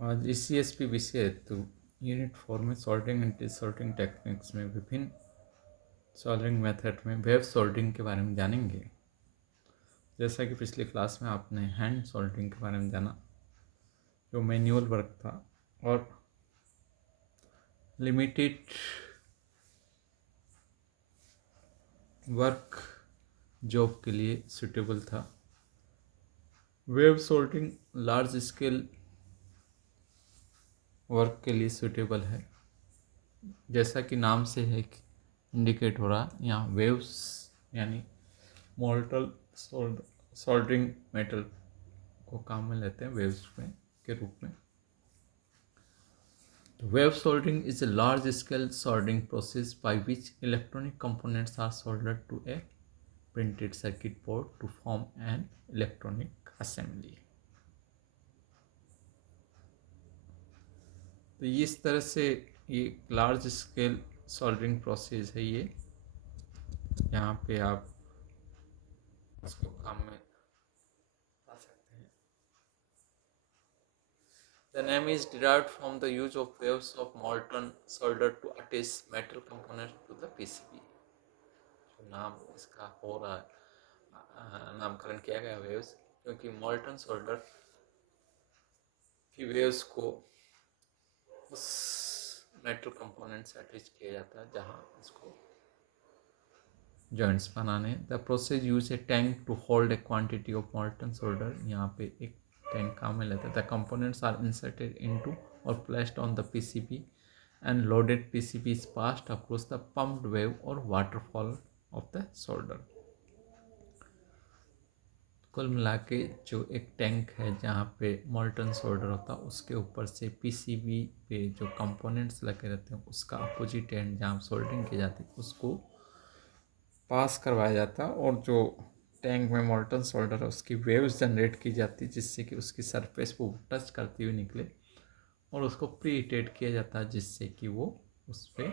आज इस CSP विषय हेतु यूनिट 4 में सोल्डरिंग एंड डिसोल्डरिंग टेक्निक्स में विभिन्न सोल्डरिंग मेथड में वेव सोल्डरिंग के बारे में जानेंगे। जैसा कि पिछली क्लास में आपने हैंड सोल्डरिंग के बारे में जाना, जो मैनुअल वर्क था और लिमिटेड वर्क जॉब के लिए सूटेबल था। Wave soldering large scale work के लिए सूटेबल है। जैसा कि नाम से है इंडिकेट हो रहा, यहाँ वेव्स यानी मोल्टल सोल्डरिंग मेटल को काम में लेते हैं वेव्स में के रूप में। Wave soldering is a large-scale soldering process by which electronic components are soldered to a printed circuit board to form an electronic assembly. तो इस तरह से ये लार्ज स्केल सोल्डरिंग प्रोसेस है। ये यहाँ पे आप इसको काम में ला सकते हैं। The name is derived from the use of waves of molten solder to attach metal components to the PCB. जो नाम इसका हो रहा है, नामकरण किया गया वेव्स, क्योंकि मोल्टन सोल्डर की वेव्स को उस मेटल कंपोनेंट से अटैच किया जाता है जहां इसको जॉइंट्स बनाने। The process use a tank to hold a quantity of molten solder. यहाँ पे एक टैंक काम में लेता है। The components are inserted into or placed on the PCB and loaded PCB is passed across the pumped wave or waterfall of the solder. कुल मिला के जो एक टैंक है जहाँ पे मोल्टन सोल्डर होता है, उसके ऊपर से पीसीबी पे जो कंपोनेंट्स लगे रहते हैं उसका अपोजिट एंड जहाँ सोल्डरिंग की जाती है उसको पास करवाया जाता है, और जो टैंक में मोल्टन सोल्डर है उसकी वेव्स जनरेट की जाती है जिससे कि उसकी सरफेस को टच करती हुई निकले, और उसको प्री हीटेड किया जाता है जिससे कि वो उस पर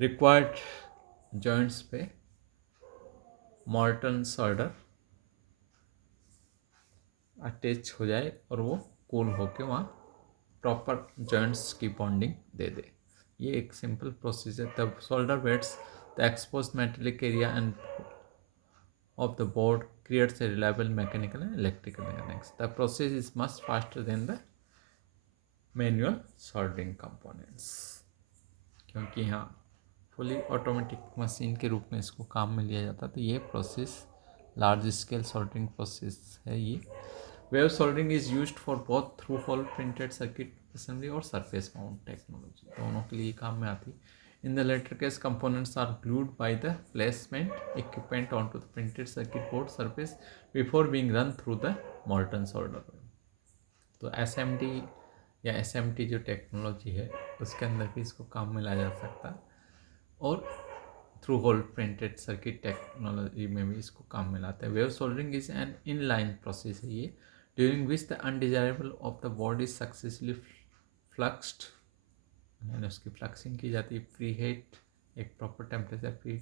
रिक्वायर्ड जॉइंट्स पे मोल्टन सोल्डर अटैच हो जाए और वो कूल होके वहाँ प्रॉपर जॉइंट्स की बॉन्डिंग दे दे। ये एक सिंपल प्रोसेस है। The solder wets the expose metallic area and of the board creates a reliable mechanical and electrical mechanics. The process is much faster than the manual soldering components, क्योंकि यहाँ fully automatic machine के रूप में इसको काम में लिया जाता है। तो ये process large scale soldering process है। ये wave soldering is used for both through hole printed circuit assembly और सरफेस माउंट टेक्नोलॉजी, दोनों के लिए काम में आती है। In the latter case, components are glued by the placement equipment onto the printed circuit board surface before being run through the molten solder. तो SMD या SMT जो टेक्नोलॉजी है उसके अंदर भी इसको काम में लाया जा सकता है, और through hole printed circuit technology में भी इसको काम में लाते हैं। Wave soldering is an in line process है ये, during which the undesirable of the body is successfully fluxed, यानी उसकी फ्लक्सिंग की जाती है। प्री हीट, एक proper temperature pre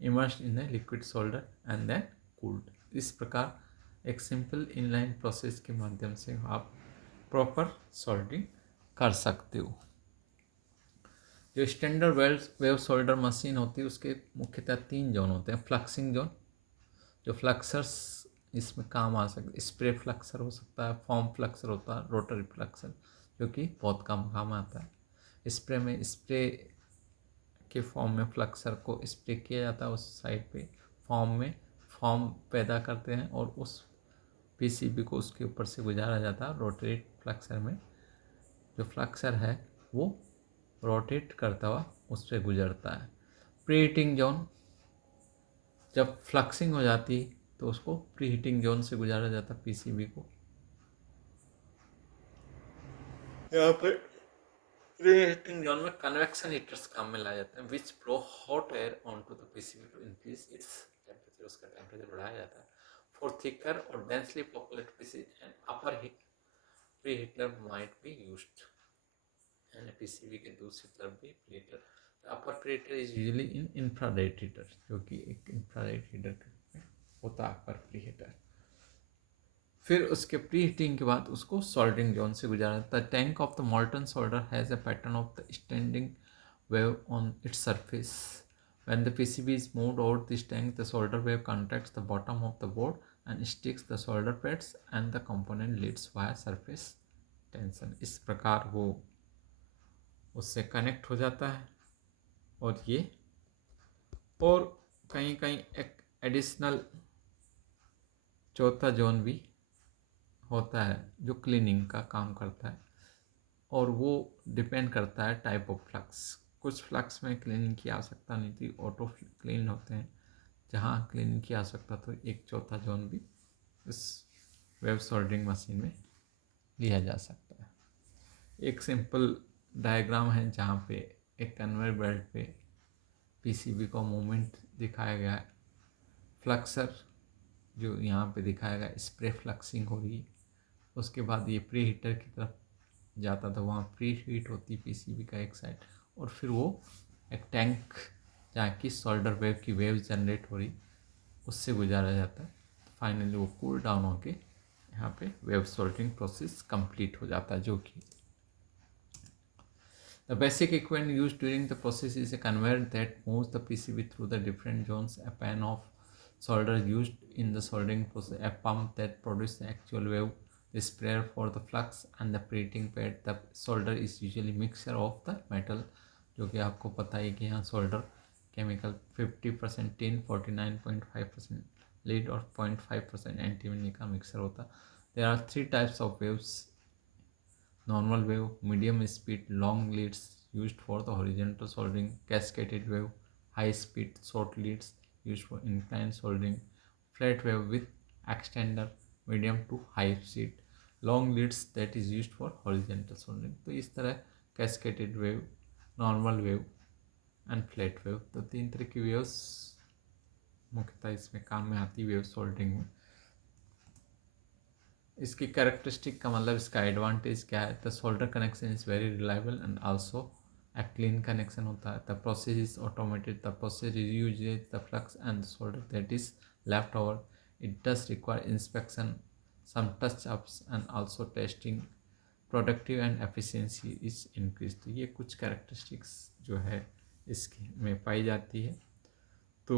immersed in the liquid solder and then cooled. इस प्रकार एक सिंपल इनलाइन प्रोसेस के माध्यम से आप प्रॉपर सोल्डरिंग कर सकते हो। जो स्टैंडर्ड वेव सोल्डर मशीन होती है उसके मुख्यतः 3 जोन होते हैं। फ्लक्सिंग जोन, जो फ्लक्सर्स इसमें काम आ सकते, स्प्रे फ्लक्सर हो सकता है, फॉर्म फ्लक्सर होता है, रोटरी फ्लक्सर जो कि बहुत कम काम आता है। स्प्रे में स्प्रे के फॉर्म में फ्लक्सर को स्प्रे किया जाता है उस साइड पे, फॉर्म पैदा करते हैं और उस पीसीबी को उसके ऊपर से गुजारा जाता है। रोटेट फ्लक्सर में जो फ्लक्सर है वो रोटेट करता हुआ उस पर गुजरता है। प्री हीटिंग जोन, जब फ्लक्सिंग हो जाती तो उसको प्री हीटिंग जोन से गुजारा जाता पीसीबी को। यहाँ पर प्रीहीटिंग जोन में कन्वेक्शन हीटर्स काम में लाए जाते हैं, which blow hot air on to the PCB to increase its temperature, उसका टेम्परेचर बढ़ाया जाता है। For thicker or densely populated PC and upper pre heater might be used, यानी पीसीबी के दूसरी तरफ भी pre heater. Upper pre heater is usually in infrared heater, जो कि एक इंफ्रारेड हीटर होता है अपर प्री हीटर। फिर उसके प्री हीटिंग के बाद उसको सोल्डरिंग जोन से गुजारा। The tank of the molten solder has a pattern of the standing wave on its surface. When the PCB is moved over this tank, the solder wave contacts the bottom of the board and sticks the solder pads and the component leads via surface tension. इस प्रकार वो उससे connect हो जाता है। और ये और कहीं कहीं एक एडिशनल चौथा जोन भी होता है जो क्लीनिंग का काम करता है, और वो डिपेंड करता है टाइप ऑफ फ्लक्स। कुछ फ्लक्स में क्लीनिंग की आवश्यकता नहीं थी, ऑटो क्लीन होते हैं। जहाँ क्लीनिंग की आवश्यकता तो एक चौथा जोन भी इस वेब सोल्डरिंग मशीन में लिया जा सकता है। एक सिंपल डायग्राम है जहाँ पे एक कन्वेयर बेल्ट पे पीसीबी का मूवमेंट दिखाया गया है। फ्लक्सर जो यहाँ पे दिखाया गया, स्प्रे फ्लक्सिंग हो रही है। उसके बाद ये प्री हीटर की तरफ जाता था, वहाँ प्री हीट होती पीसीबी का एक साइड, और फिर वो एक टैंक जहाँ की सोल्डर वेव की वेव जनरेट हो रही उससे गुजारा जाता है। फाइनली वो कूल डाउन होके यहाँ पे वेव सोल्डरिंग प्रोसेस कंप्लीट हो जाता है। जो कि the basic equipment used during the process is a conveyor that moves the PCB through the different zones, a pan of solder used in the soldering process, a pump that produces the actual wave, the sprayer for the flux, and the preheating pad. The solder is usually mixture of the metal, जो कि आपको पता है कि यहाँ solder chemical 50% tin, 49.5% lead और 0.5% antimony का mixer होता है। There are three types of waves: normal wave, medium speed long leads used for the horizontal soldering, cascaded wave, high speed short leads used for inclined soldering, flat wave with extender, medium to high speed long leads that is used for horizontal soldering। तो इस तरह cascaded wave, normal wave and flat wave, तो तीन तरह की waves मुख्यतः इसमें काम में आती है वेव सोल्डरिंग में। इसकी कैरेक्टरिस्टिक का मतलब, इसका एडवांटेज क्या है? The solder connection is very reliable and also a clean connection होता है। The process is automated, the process uses the flux and the solder that is left over. It does require inspection, some touch ups and also testing. Productive and efficiency is increase. तो ये कुछ characteristics जो है इसकी में पाई जाती है। तो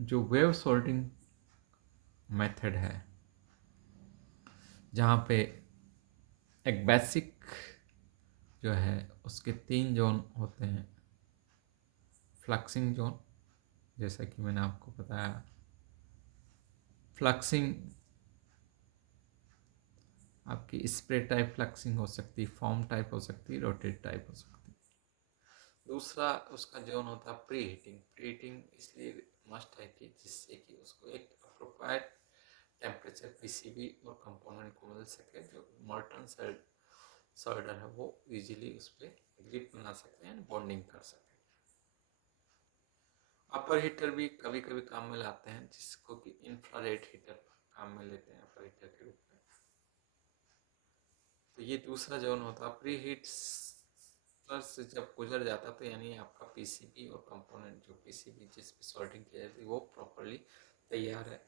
जो वेव सोल्डरिंग मेथड है, जहाँ पे एक बेसिक जो है उसके तीन जोन होते हैं। फ्लक्सिंग जोन, जैसा कि मैंने आपको बताया, फ्लक्सिंग आपकी स्प्रे टाइप फ्लक्सिंग हो सकती है, फॉर्म टाइप हो सकती है, रोटेट टाइप हो सकती है। दूसरा उसका जोन होता है प्री हीटिंग। प्री हीटिंग इसलिए मस्ट है कि जिससे कि उसको एक अप्रोप्रिएट टेम्परेचर पीसीबी और कंपोनेंट को मिल सके, जो मॉल्टन सोल्डर है वो इजीली उस पर ग्रिप बना सकते हैं, बॉन्डिंग कर सकते हैं। अपर हीटर भी कभी कभी काम में लाते हैं, जिसको कि इंफ्रारेड हीटर काम में लेते हैं अपर हीटर के रूप में। तो ये दूसरा जोन होता है। प्री हीट से जब गुजर जाता तो यानी आपका पीसीबी और कंपोनेंट, जो पीसीबी जिस पे सोल्डरिंग की जाती है वो प्रॉपरली तैयार है,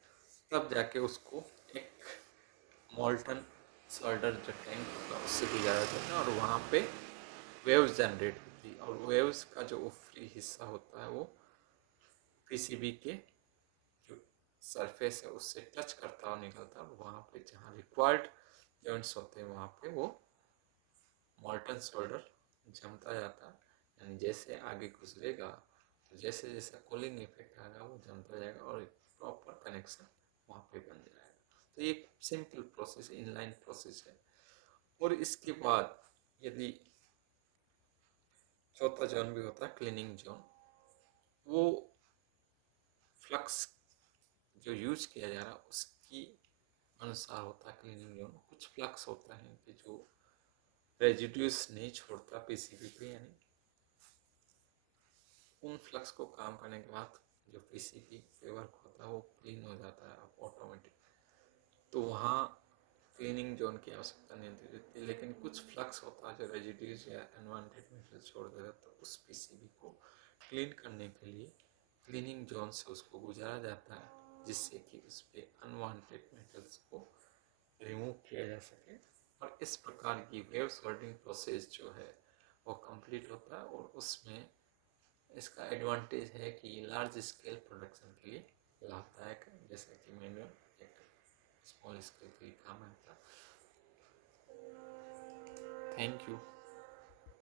तब जाके उसको एक मोल्टन सोल्डर जो टैंक होगा उससे गुजारा जाता है, और वहाँ पे वेव्स जनरेट होती है। और वेव्स का जो ऊपरी हिस्सा होता है वो पीसीबी के जो सरफेस है उससे टच करता हुआ निकलता है, और वहाँ पे जहाँ रिक्वायर्ड जॉइंट्स होते हैं वहाँ पे वो मोल्टन सोल्डर जमता जाता है। यानी जैसे आगे गुजरेगा तो जैसे जैसे कूलिंग इफेक्ट आएगा वो जमता जाएगा और प्रॉपर कनेक्शन वहाँ पे बन जाएगा। तो ये सिंपल प्रोसेस, इनलाइन प्रोसेस है। और इसके बाद यदि चौथा जोन भी होता है क्लीनिंग जोन, वो फ्लक्स जो यूज किया जा रहा है उसकी अनुसार होता है क्लीनिंग जोन। कुछ फ्लक्स होता है कि जो रेजिड्यूस नहीं छोड़ता पीसीबी पे, यानी उन फ्लक्स को काम करने के बाद जो पीसीबी पे वर्क होता है वो क्लीन हो जाता है ऑटोमेटिक। तो वहाँ क्लीनिंग जोन की आवश्यकता नहीं होती। लेकिन कुछ फ्लक्स होता है जो रेजिड्यूज या अनवांटेड मेटेरियल छोड़ देता है, तो उस पीसीबी को क्लीन करने के लिए क्लीनिंग जोन से उसको गुजारा जाता है, जिससे कि उस पर अनवांटेड मेटल्स को रिमूव किया जा सके। और इस प्रकार की वेव सोल्डरिंग प्रोसेस जो है वो कंप्लीट होता है, और उसमें इसका एडवांटेज है कि लार्ज स्केल प्रोडक्शन के लिए लाभदायक है, जैसे कि मैनुअल एक स्मॉल स्केल के लिए काम आता है। Thank you.